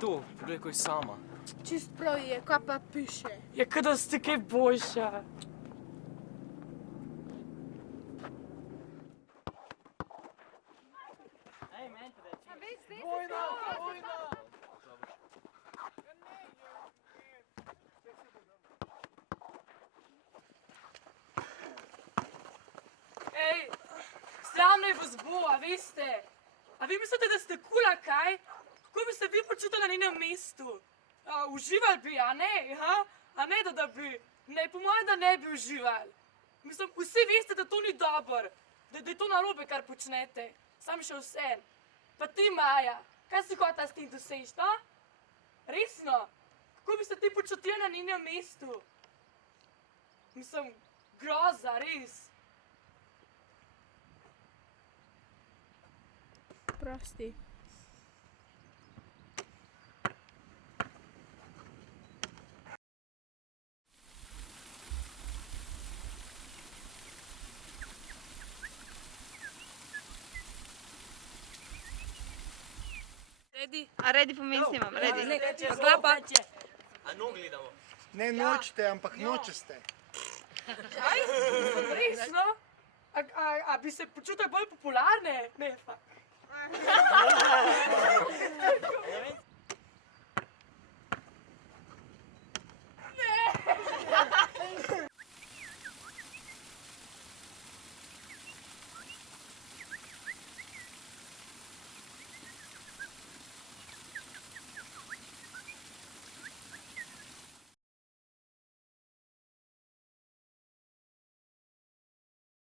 to, poglej, ko je sama. Čist prav je, kaj pa piše. Je, kada ste kaj boljša. Ej, sram naj vas bo, a veste? A vi mislite, da ste kula, kaj? Kako bi se vi počutili na njenem mestu? Uživali bi, a ne? Ha? A ne, da bi? Ne, po mojem, da ne bi uživali. Mislim, vsi veste, da to ni dobro. Da je to narobe, kar počnete. Sam še vse. Pa ti, Maja, kaj si hotela s tem doseči, no? Resno? Kako bi se ti počutili na njenem mestu? Mislim, groza, res. Prosti. Redi? A redi pomislimam, redi. Klapa. A no gledamo? Ne nočete, ampak nočeste. Kaj? Resno? A bi se počutili bolj popularne? Ne, fakt.